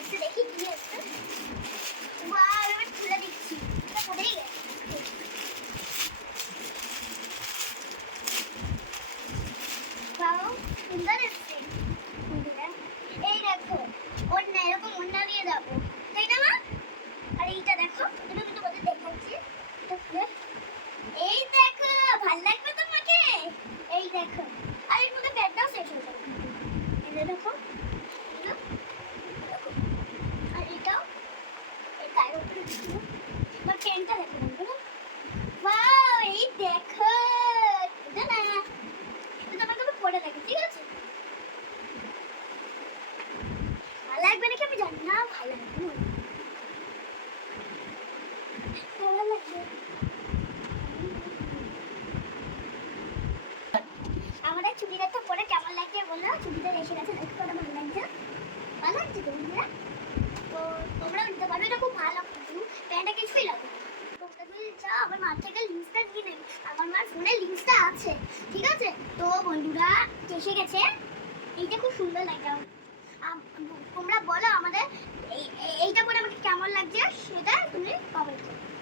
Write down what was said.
এসে দেখি কি আছে। ওয়াও, এবার খুলে দিচ্ছি। এটা কোথায় গেছে? ওয়াও, সুন্দর এসছে। এই দেখো, অন্য এরকম অন্য নিয়ে যাবো, তাই না মা? আর এইটা দেখো, এটা কিন্তু ওদের দেখাচ্ছি। এটা খুলে, এই দেখো, ভাল লাগবে তোমাকে? এই দেখো, আর এর মধ্যে ব্যাগটাও সেট হয়ে যাবে। এই দেখো, আর এটাও এই গায়ের উপরে দিচ্ছি। আমার পেনটা দেখো বন্ধুরা। ওয়াও, এই দেখো, এটা না, এটা তোমাকে আমি পরে দেখি, ঠিক আছে? ভালো লাগবে নাকি আমি জানি না, ভালো লাগবে, ভালো লাগবে। আমাদের চুড়িদারটা পরে কেমন লাগছে বলো? চুড়িদার এসে গেছে, দেখো কত ভালো লাগছে। ভালো লাগছে তো বন্ধুরা? তো তোমরাও নিতে পারো, এটা খুব ভালো কিন্তু প্যান্টটা কিছুই লাগবে না। তোমরা যদি চাও আমার মার থেকে লিঙ্কটা নিয়ে নেবে, আমার মার ফোনে লিঙ্কটা আছে, ঠিক আছে? তো বন্ধুরা এসে গেছে, এইটা খুব সুন্দর লাগে। তোমরা বলো আমাদের এইটা পরে আমাকে কেমন লাগছে, সেটা তুমি কমেন্ট করো।